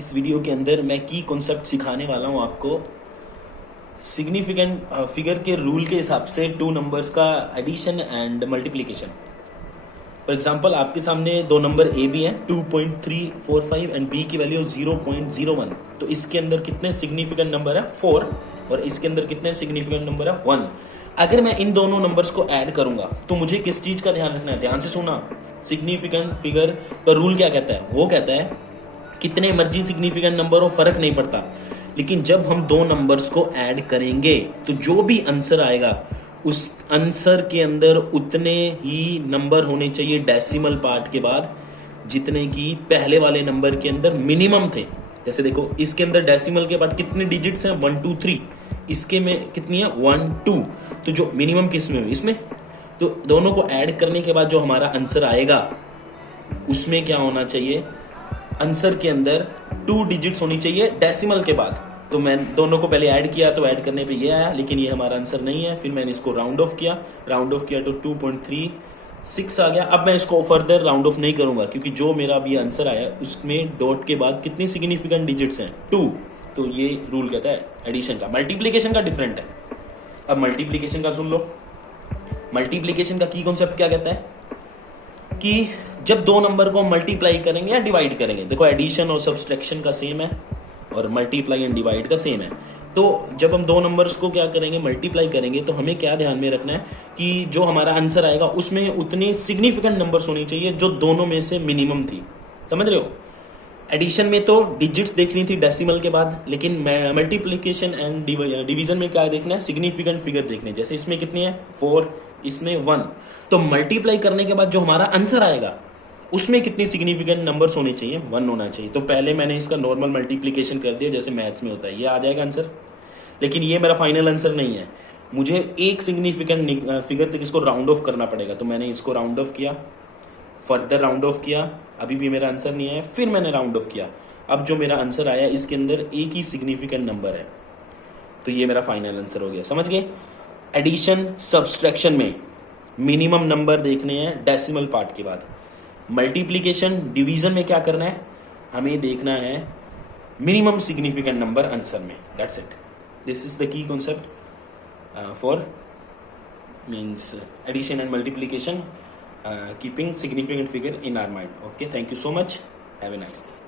इस वीडियो के अंदर मैं की कॉन्सेप्ट सिखाने वाला हूँ आपको। सिग्निफिकेंट फिगर के रूल के हिसाब से टू नंबर्स का addition and multiplication. For example आपके सामने दो नंबर ए भी हैं 2.345 एंड बी की वैल्यू 0.01। तो इसके अंदर कितने सिग्निफिकेंट नंबर है 4 और इसके अंदर कितने सिग्निफिकेंट नंबर है 1। अगर मैं इन दोनों नंबर्स को ऐड करूंगा तो मुझे किस चीज़ का ध्यान रखना है, ध्यान से सुना। सिग्निफिकेंट फिगर का रूल क्या कहता है, वो कहता है कितने मर्जी सिग्निफिकेंट नंबर हो फर्क नहीं पड़ता, लेकिन जब हम दो नंबर्स को ऐड करेंगे तो जो भी आंसर आएगा उस आंसर के अंदर उतने ही नंबर होने चाहिए डेसिमल पार्ट के बाद जितने की पहले वाले नंबर के अंदर मिनिमम थे। जैसे देखो इसके अंदर डेसिमल के बाद कितने डिजिट्स हैं 1 2 3, इसके में कितनी है 1 2। तो जो मिनिमम किस में हुई इसमें, तो दोनों को ऐड करने के बाद जो हमारा आंसर आएगा उसमें क्या होना चाहिए, आंसर के अंदर 2 डिजिट्स होनी चाहिए डेसिमल के बाद। तो मैं दोनों को पहले ऐड किया तो ऐड करने पे ये आया, लेकिन ये हमारा आंसर नहीं है। फिर मैंने इसको राउंड ऑफ किया तो 2.36 आ गया। अब मैं इसको फर्दर राउंड ऑफ नहीं करूंगा क्योंकि जो मेरा अभी आंसर आया उसमें डॉट के बाद कितनी सिग्निफिकेंट डिजिट्स हैं 2। तो ये रूल कहता है एडिशन का। मल्टीप्लिकेशन का डिफरेंट है। अब मल्टीप्लिकेशन का सुन लो। मल्टीप्लिकेशन का की कॉन्सेप्ट क्या कहता है कि जब दो नंबर को मल्टीप्लाई करेंगे या डिवाइड करेंगे, देखो एडिशन और सब्सट्रैक्शन का सेम है और मल्टीप्लाई एंड डिवाइड का सेम है। तो जब हम दो नंबर्स को क्या करेंगे मल्टीप्लाई करेंगे तो हमें क्या ध्यान में रखना है कि जो हमारा आंसर आएगा उसमें उतनी सिग्निफिकेंट नंबर्स होनी चाहिए जो दोनों में से मिनिमम थी। समझ रहे हो। एडिशन में तो डिजिट्स देखनी थी डेसिमल के बाद, लेकिन मल्टीप्लिकेशन एंड डिवीजन में क्या देखना है, सिग्निफिकेंट फिगर देखने। जैसे इसमें कितनी है 4, इसमें 1। तो मल्टीप्लाई करने के बाद जो हमारा आंसर आएगा उसमें कितनी सिग्निफिकेंट नंबर्स होने चाहिए 1 होना चाहिए। तो पहले मैंने इसका नॉर्मल मल्टीप्लिकेशन कर दिया जैसे मैथ्स में होता है, ये आ जाएगा आंसर। लेकिन ये मेरा फाइनल आंसर नहीं है, मुझे एक सिग्निफिकेंट फिगर तक इसको राउंड ऑफ करना पड़ेगा। तो मैंने इसको राउंड ऑफ किया, फर्दर राउंड ऑफ किया, अभी भी मेरा आंसर नहीं आया, फिर मैंने राउंड ऑफ किया। अब जो मेरा आंसर आया इसके अंदर एक ही सिग्निफिकेंट नंबर है, तो ये मेरा फाइनल आंसर हो गया। समझ गए। एडिशन सब्सट्रैक्शन में मिनिमम नंबर देखने हैं डेसिमल पार्ट के बाद। मल्टीप्लिकेशन डिवीजन में क्या करना है, हमें देखना है मिनिमम सिग्निफिकेंट नंबर आंसर में। That's it. This is the key concept for means addition and multiplication, keeping significant figure in our mind. Okay, thank you so much. Have a nice day.